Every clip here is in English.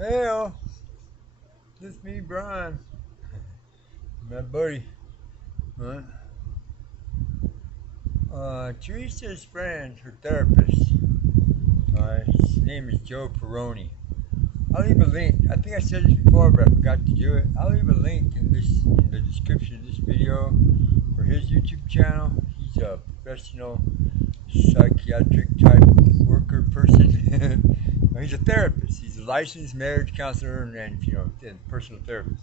Hey, this me, Brian, my buddy. Huh? Treasa's friend, her therapist. His name is Joe Peroni. I'll leave a link. I think I said this before, but I forgot to do it. I'll leave a link in the description of this video for his YouTube channel. He's a professional psychiatric type worker person. He's a therapist. He's a licensed marriage counselor and personal therapist.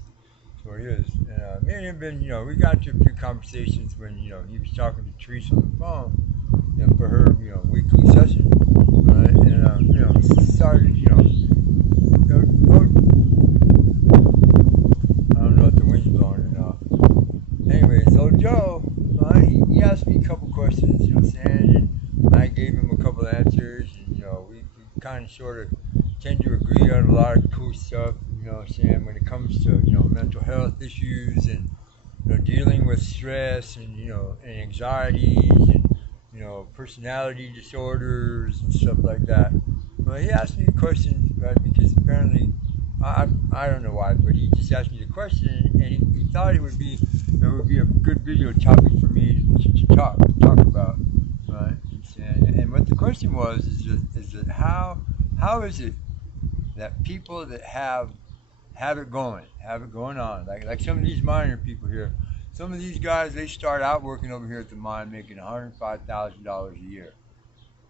That's what he is. And me and him been, we got into a few conversations when, he was talking to Treasa on the phone, for her, weekly session. Right? And, started, I don't know if the wind's blowing or not. Anyways, old Joe, he asked me a couple questions, you know what I'm saying? And I gave him a couple answers, and, we kind of sort of tend to agree on a lot of cool stuff, you know what I'm saying, when it comes to, mental health issues and, dealing with stress and, and anxieties and, personality disorders and stuff like that. Well, he asked me a question, right, because apparently, I don't know why, but he just asked me the question, and he thought it would be a good video topic for me to talk about, right? And what the question was is that how is it that people that have it going on, like some of these miner people here, some of these guys, they start out working over here at the mine making $105,000 a year.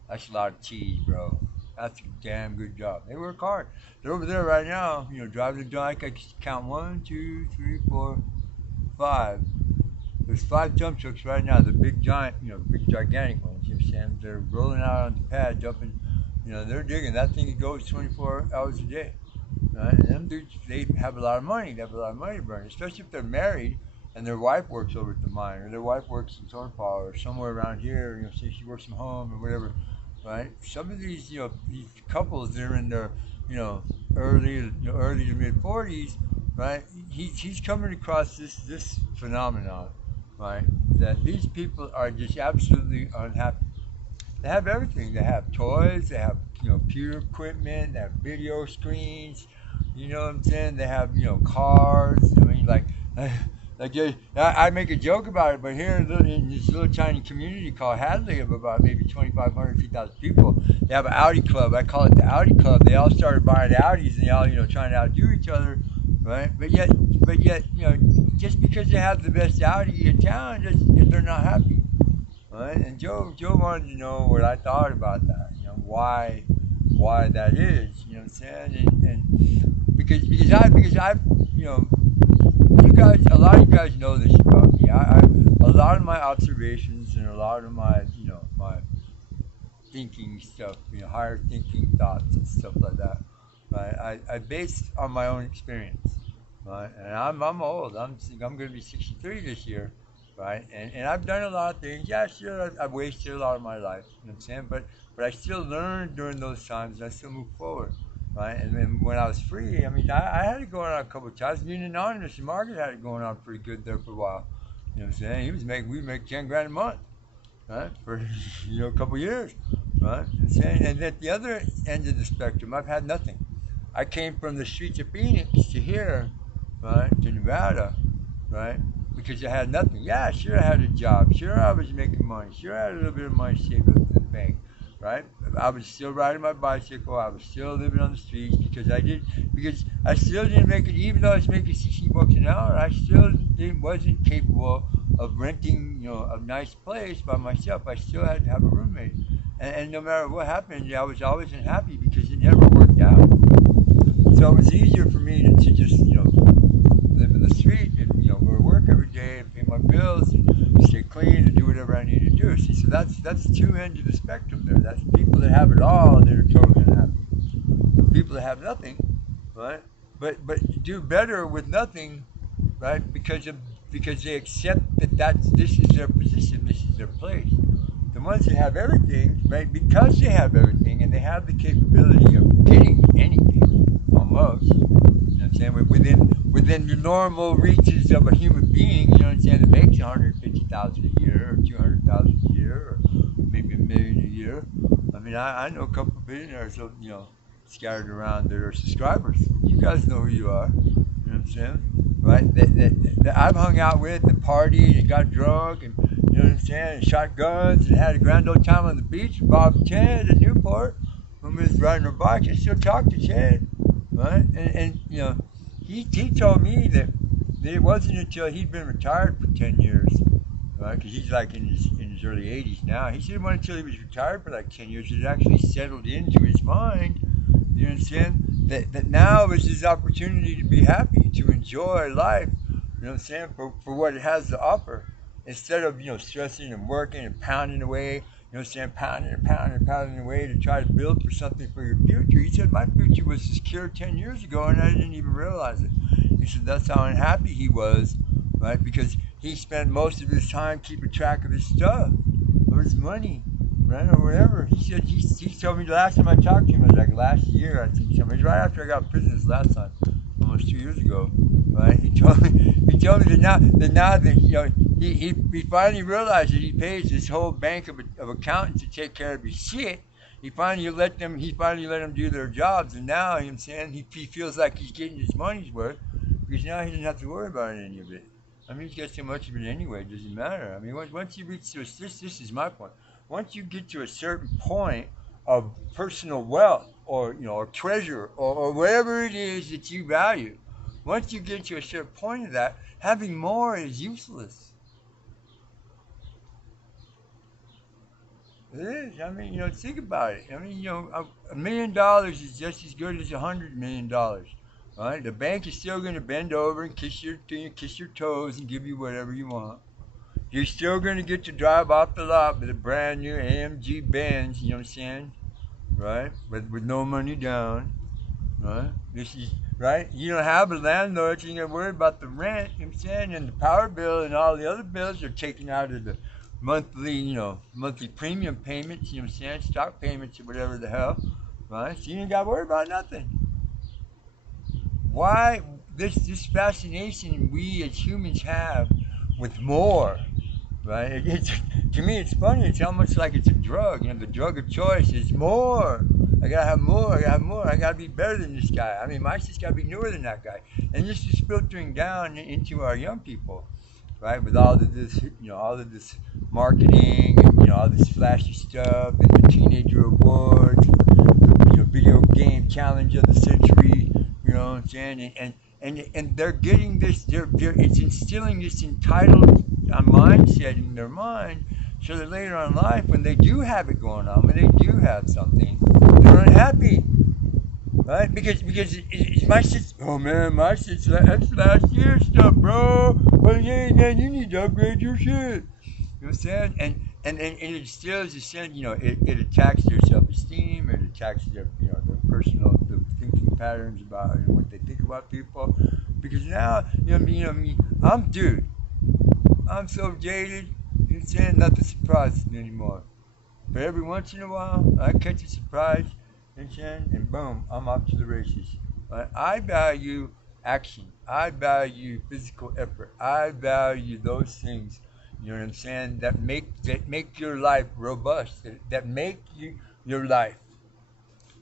That's a lot of cheese, bro. That's a damn good job. They work hard. They're over there right now, driving the dike. I can count one, two, three, four, five. There's five dump trucks right now. The big giant, big gigantic ones. You know what I'm saying? They're rolling out on the pad, dumping. They're digging. That thing goes 24 hours a day. Right? And them dudes, they have a lot of money. They have a lot of money to burn, especially if they're married and their wife works over at the mine, or their wife works in Tonopah or somewhere around here. Say she works from home or whatever. Right? Some of these, these couples, they're in their, early to mid 40s. Right? He's coming across this phenomenon, right? That these people are just absolutely unhappy. They have everything. They have toys. They have computer equipment. They have video screens. You know what I'm saying? They have cars. I mean, I make a joke about it, but here in this little tiny community called Hadley of about maybe 2,500, 3,000 people, they have an Audi club. I call it the Audi club. They all started buying Audis and they all trying to outdo each other, right? But yet, just because they have the best Audi in town, they're not happy. Right? And Joe wanted to know what I thought about that. Why that is. You know what I'm saying? And because I you guys, a lot of you guys know this about me. A lot of my observations and a lot of my my thinking stuff, higher thinking thoughts and stuff like that. Right? I base on my own experience. Right? And I'm old. I'm going to be 63 this year, right? And I've done a lot of things. Yeah, sure, I've wasted a lot of my life. You know what I'm saying? But I still learned during those times, and I still move forward, right? And then when I was free, I mean, I had it going on a couple of times. Being anonymous, and Margaret had it going on pretty good there for a while. You know what I'm saying? We make 10 grand a month, right? For a couple of years, right? You know what I'm saying? And at the other end of the spectrum, I've had nothing. I came from the streets of Phoenix to here, right, to Nevada, right, because I had nothing. Yeah, sure, I had a job. Sure, I was making money. Sure, I had a little bit of money saved up in the bank, right? I was still riding my bicycle. I was still living on the streets because I still didn't make it. Even though I was making 60 bucks an hour, I still wasn't capable of renting, a nice place by myself. I still had to have a roommate, and no matter what happened, I was always unhappy because it never worked out. So it was easier for me to just, live in the street and, go to work every day and pay my bills and stay clean and do whatever I need to do. See, so that's two ends of the spectrum there. That's people that have it all, they're totally unhappy. People that have nothing, right? But do better with nothing, right? Because they accept that this is their position, this is their place. The ones that have everything, right? Because they have everything and they have the capability of getting anything, almost. You know what I'm saying? Within the normal reaches of a human being, you know what I'm saying, that makes 150,000 a year or 200,000 a year or maybe a million a year. I mean, I know a couple of billionaires, scattered around that are subscribers. You guys know who you are. You know what I'm saying? Right? That I've hung out with and partied and got drunk and you know what I'm saying, and shot guns and had a grand old time on the beach with Bob and Ted at Newport. When we was riding our bikes, I still talk to Ted. Right? And you know, he told me that it wasn't until he'd been retired for 10 years, right? Because he's like in his early 80s now. He said it wasn't until he was retired for like 10 years that it actually settled into his mind. You understand? That now is his opportunity to be happy, to enjoy life. You know what I'm saying? For what it has to offer, instead of stressing and working and pounding away. You know what I'm saying? Pounding and pounding and pounding away to try to build for something for your future. He said, my future was secure 10 years ago and I didn't even realize it. He said that's how unhappy he was, right? Because he spent most of his time keeping track of his stuff or his money, right? Or whatever. He said, he told me the last time I talked to him was like last year, I think. It was right after I got out of prison this last time, almost 2 years ago, right? He told me that he finally realized that he pays this whole bank of accountants to take care of his shit. He finally let them do their jobs, and now, you know what I'm saying, he feels like he's getting his money's worth because now he doesn't have to worry about any of it. I mean, he's got so much of it anyway, it doesn't matter. I mean, once you reach this is my point. Once you get to a certain point of personal wealth or treasure or whatever it is that you value, once you get to a certain point of that, having more is useless. It is. I mean, think about it. I mean, $1 million is just as good as $100 million, right? The bank is still going to bend over and kiss your toes and give you whatever you want. You're still going to get to drive off the lot with a brand new AMG Benz. You know what I'm saying? Right? With no money down. Right? This is right. You don't have a landlord, so you ain't got to worry about the rent. You know what I'm saying? And the power bill and all the other bills are taken out of the monthly premium payments, you know what I'm saying, stock payments or whatever the hell, right? So you ain't got to worry about nothing. Why this fascination we as humans have with more, right? To me, it's funny. It's almost like it's a drug. The drug of choice is more. I gotta have more. I gotta have more. I gotta be better than this guy. I mean, my shit's gotta be newer than that guy. And this is filtering down into our young people, right? With all of this marketing and all this flashy stuff and the teenager awards, video game challenge of the century. You know what I'm saying? And they're getting this. It's instilling this entitled mindset in their mind, so that later on in life, when they do have it going on, when they do have something, they're unhappy. Right? Because it's my shit's, oh man, my shit's that's last year's stuff, bro. Well, yeah, man, you need to upgrade your shit. You know what I'm saying? And it instills a sense, it attacks their self-esteem, it attacks their personal thinking patterns about what they think about people. Because now, I'm so jaded, you know what I'm saying? Nothing surprises me anymore. But every once in a while, I catch a surprise, and boom, I'm off to the races. Right? I value action. I value physical effort. I value those things, you know what I'm saying, that make your life robust, that make your life.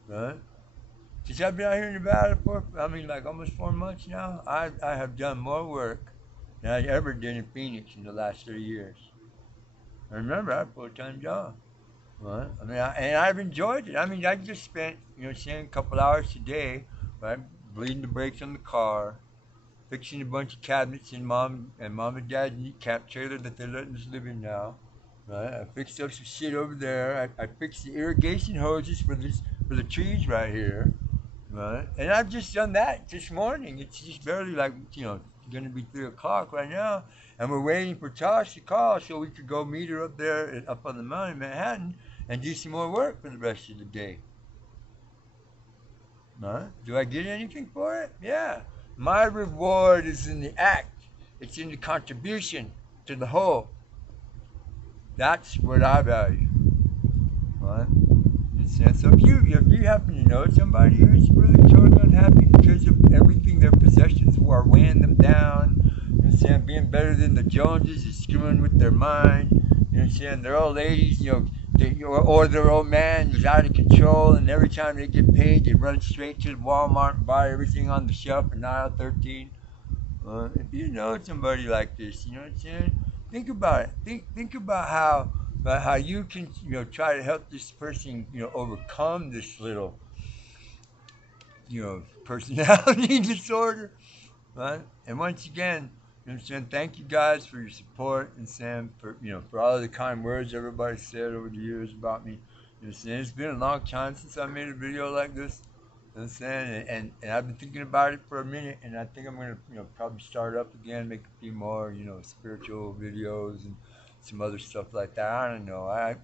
Right? Since I've been out here in Nevada for, like almost 4 months now, I have done more work than I ever did in Phoenix in the last 3 years. And remember, I have a full-time job. Right? And I've enjoyed it. I just spent, a couple hours today, right, bleeding the brakes on the car, fixing a bunch of cabinets in mom and dad's camp trailer that they're letting us live in now. Right? I fixed up some shit over there. I fixed the irrigation hoses for the trees right here. Right? And I've just done that this morning. It's just barely going to be 3 o'clock right now. And we're waiting for Tosh to call so we could go meet her up there, up on the mountain in Manhattan, and do some more work for the rest of the day. Right? Do I get anything for it? Yeah. My reward is in the act. It's in the contribution to the whole. That's what I value. Right? So if you happen to know somebody who's really totally unhappy because of everything their possessions are weighing them down, being better than the Joneses is screwing with their mind, You know what I'm saying? Their old ladies, or their old man is out of control, and every time they get paid, they run straight to Walmart and buy everything on the shelf in aisle 13. If you know somebody like this, you know what I'm saying? Think about it. Think about how you can try to help this person overcome this little personality disorder, right? And once again, you know what I'm saying, thank you guys for your support, and Sam for for all of the kind words everybody said over the years about me. You know what I'm saying? It's been a long time since I made a video like this. You know what I'm saying? And I've been thinking about it for a minute, and I think I'm gonna probably start up again, make a few more spiritual videos and some other stuff like that. I don't know. I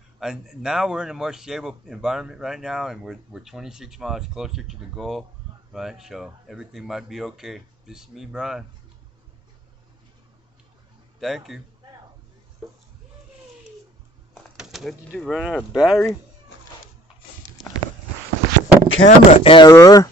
now we're in a more stable environment right now, and we're 26 miles closer to the goal, right? So everything might be okay. This is me, Brian. Thank you. What did you run out of battery? Camera error.